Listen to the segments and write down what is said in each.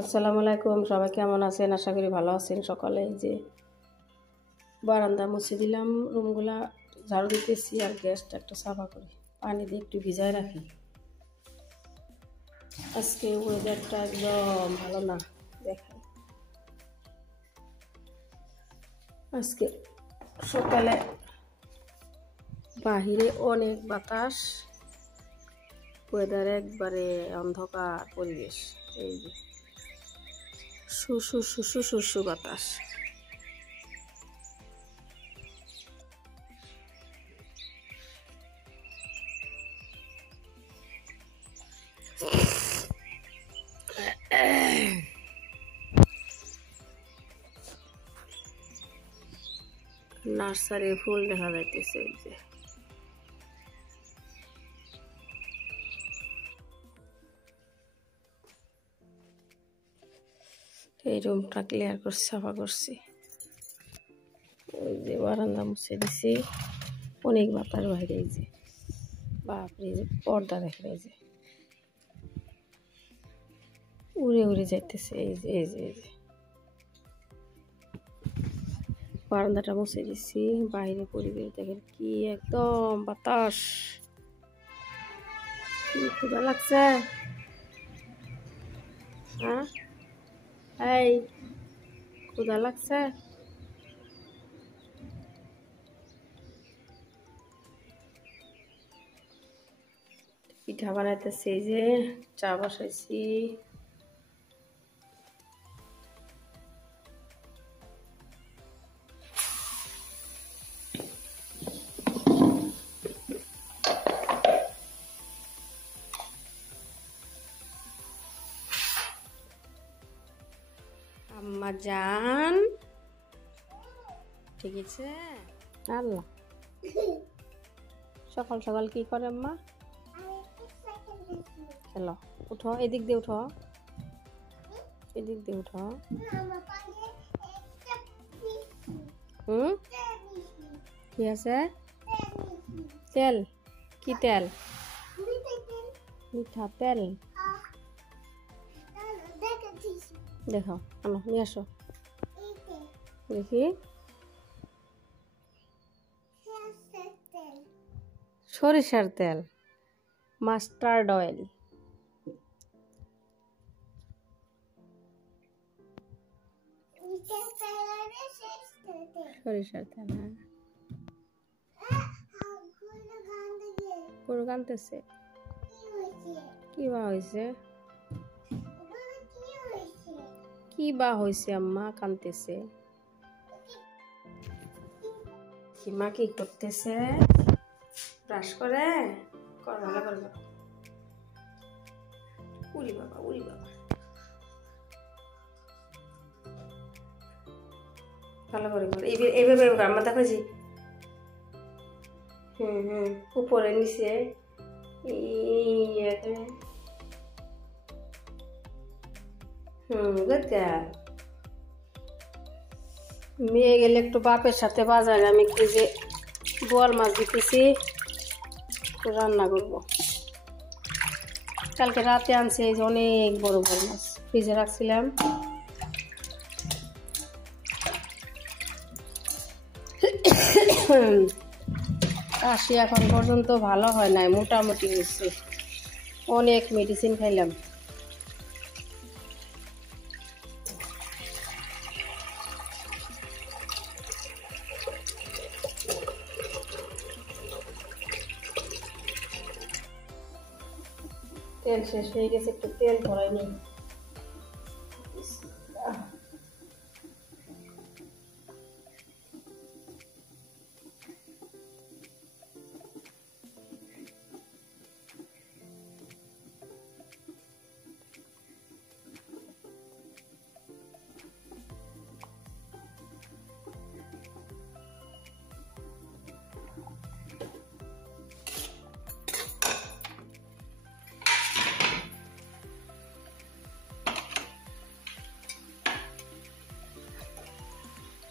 আসসালামু আলাইকুম, সবাই কেমন আছেন? আশা করি ভালো আছেন সকলে। যে বারান্দা মুছে দিলাম, রুমগুলা ঝাড়ু দিতেছি আর গ্যাসটা একটু সাফা করি, পানি দিয়ে একটু ভিজায় রাখি। আজকে ওয়েদারটা একদম ভালো না, দেখেন আজকে সকালে বাহিরে অনেক বাতাস, ওয়েদার একবারে অন্ধকার পরিবেশ। এই যে শু বাতাস। নার্সারি ফুল দেখা যাইতেছে। এই যে এই রুমটা ক্লিয়ার করছি, সাফা করছি। ওই যে বারান্দা মুছে দিছি, অনেক বাতাস বাইরে। এই যে বাপরে, যে পর্দা দেখে এই যে উড়ে উড়ে যাইতেছে। এই যে এই যে এই যে বারান্দাটা মুছে দিচ্ছি, বাইরে পরিবেশ দেখেন কি একদম বাতাস। কি ক্ষুধা লাগছে? হ্যাঁ, এই ক্ষুধা লাগছে? পিঠা বানাইতেছি, এই যে চা বসাইছি। আম্মা জান ঠিক আছে। আল্লাহ, সকাল সকাল কি করে আম্মা? হ্যালো, উঠো, এদিক দিয়ে উঠো, এদিক দিয়ে উঠো। কি আছে? তেল? কি তেল? মিঠা তেল। দেখো, আনো, নিয়ে আসো দেখি। সরিষার তেল, মাস্টার্ড অয়েল। সরিষার তেল, হ্যাঁ। গরু কানতেছে। কি বা হয়েছে? কি বা হয়েছে আম্মা কানতেছে? মা কি করতেছে? ব্রাশ করে ভালো করবো। উড়ি বাবা, উড়ি বাবা, ভালো করে বল। এইভাবে আমার দেখেছি। উপরে নিচে মেয়ে গেলে একটু বাপের সাথে বাজারে, আমি কি যে বোয়াল মাছ দিতেছি, রান্না করব। কালকে রাতে আনছে এই যে অনেক বড় বড় মাছ, ফ্রিজে রাখছিলাম। কাশি এখন পর্যন্ত ভালো হয় নাই, মোটামুটি হচ্ছে। অনেক মেডিসিন খাইলাম। তেল শেষ হয়ে গেছে, একটু তেল ভরাই নিই।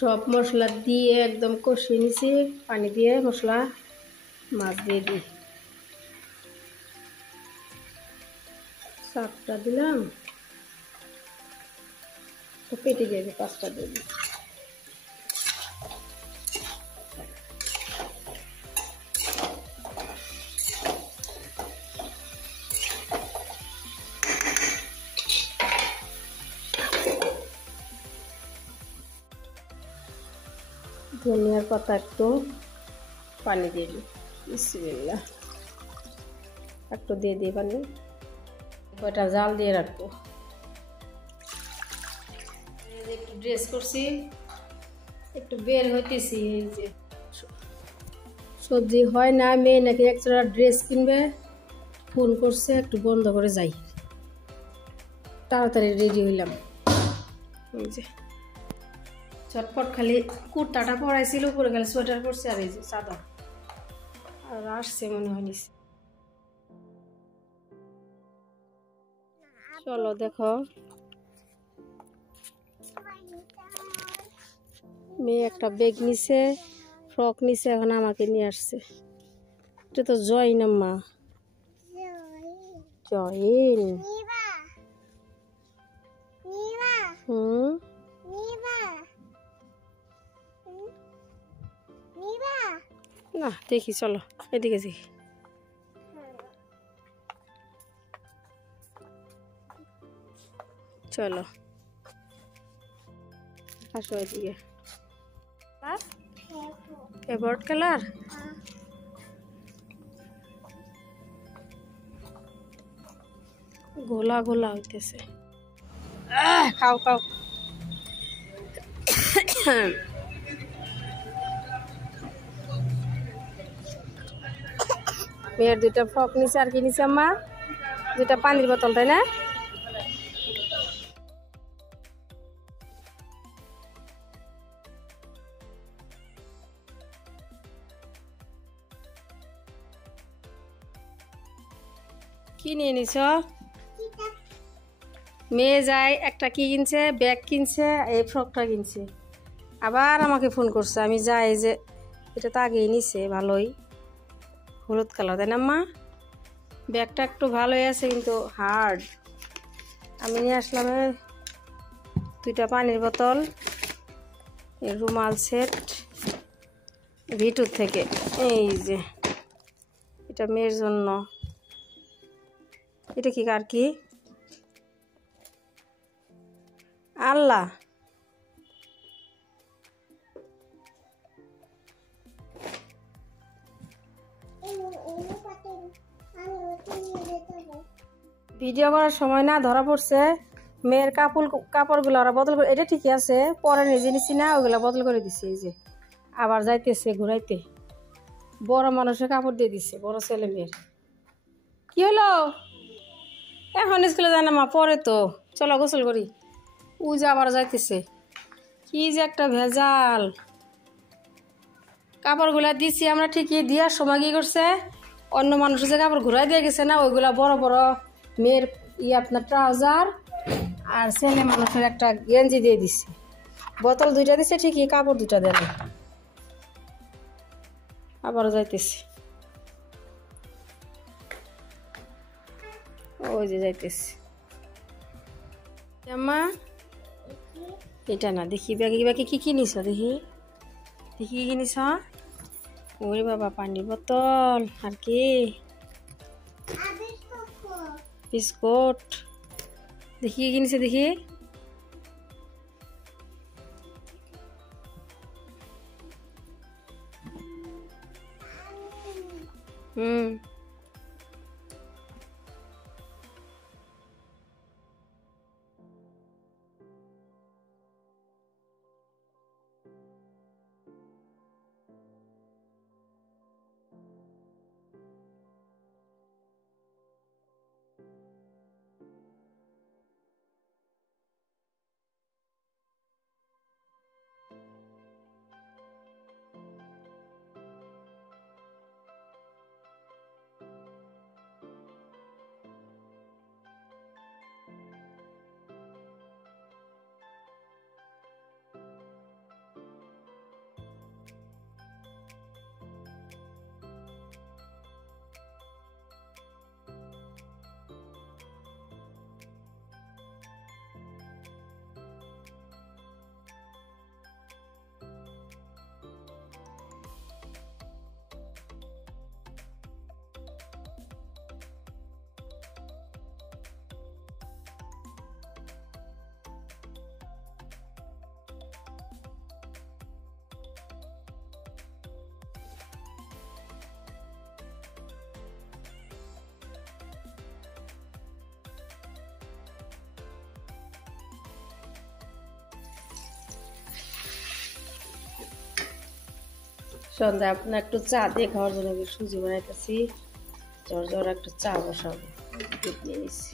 সব মশলা দিয়ে একদম কষিয়ে নিছি, পানি দিয়ে মশলা, মাছ দিয়ে দিই। শাকটা দিলাম, তো পেটে যাবে 5টা দিয়ে দিই। ধনিয়ার পাতা একটু পানি দিয়ে দিই, বিসমিল্লাহ। একটু দিয়ে দিই পানি, কয়টা জাল দিয়ে রাখবো। একটু ড্রেস করছি, একটু বের হইতেছি। এই যে সবজি হয় না, মেয়ে নাকি একটা ড্রেস কিনবে, ফোন করছে, একটু বন্ধ করে যাই। তাড়াতাড়ি রেডি হইলাম। এই যে চটপট খালি কুর্তাটা পরাইছিল, উপরে গেলে সোয়েটার পরছে, আর এই যে চাদর। আর আসছে মনে হয় নিছে। চলো দেখো, মেয়ে একটা ব্যাগ নিছে, ফ্রক নিছে, এখন আমাকে নিয়ে আসছে। এটা তো জয়ন আম্মা, জয়ন। না দেখি, চলো এদিকে দেখি। চলো আসো এদিকে। ফেভারিট কালার, গোলা গোলা হইতেছে। খাও খাও। মেয়ের 2টা ফ্রক নিছে, আর কি নিছে আম্মা? 2টা পানির বোতল, তাই না? কি নিয়ে নিছ? মেয়ে যায় একটা কি কিনছে, ব্যাগ কিনছে, এই ফ্রকটা কিনছে, আবার আমাকে ফোন করছে। আমি যাই যে এটা তো আগেই নিছে, ভালোই, হলুদ কালার, তাই না মা? ব্যাগটা একটু ভালোই আছে, কিন্তু হার্ড। আমি নিয়ে আসলাম 2টা পানির বোতল, রুমাল সেট ভিটুর থেকে। এই যে এটা মেয়ের জন্য। এটা কি কার কি? আল্লাহ, ভিডিও করার সময় না ধরা পড়ছে, মেয়ের কাপড়গুলো ওরা বদল করে, এটা ঠিকই আছে, পরে নিজে নিছি না, ওগুলো বদল করে দিছে। এই যে আবার যাইতেছে ঘুরাইতে, বড় মানুষের কাপড় দিয়ে দিছে, বড় ছেলে মেয়ের। কি হলো? এখন স্কুলে যায় না মা, পরে তো। চলো গোসল করি। ও যে আবার যাইতেছে, কি যে একটা ভেজাল। কাপড়গুলা দিছি আমরা ঠিকই, দেওয়ার সময় কি করছে, অন্য মানুষের যে কাপড় ঘুরাই দিয়ে গেছে না, ওইগুলা বড় বড় মেয়ের আপনার ট্রাউজার, আর ছেলে মানুষের একটা গেঞ্জি দিয়ে দিছে। বোতল 2টা দিছে ঠিকই, কাপড় 2টা দেয়। আবারও যাইতেছে, ওই যে যাইতেছে। আম্মা এটা না, দেখি ব্যাগে ব্যাগে কি কিনিস, দেখি দেখি কি কিনিস। ওরে বাবা, পানির বোতল, আর কি বিস্কুট। দেখি কি কিনিস, দেখি। হুম, সন্ধ্যা আপনার একটু চা দিয়ে খাওয়ার জন্য সুজি বানাইতেছি। জ্বর একটু চা বসাবো, দুধ নিয়ে নিচ্ছি।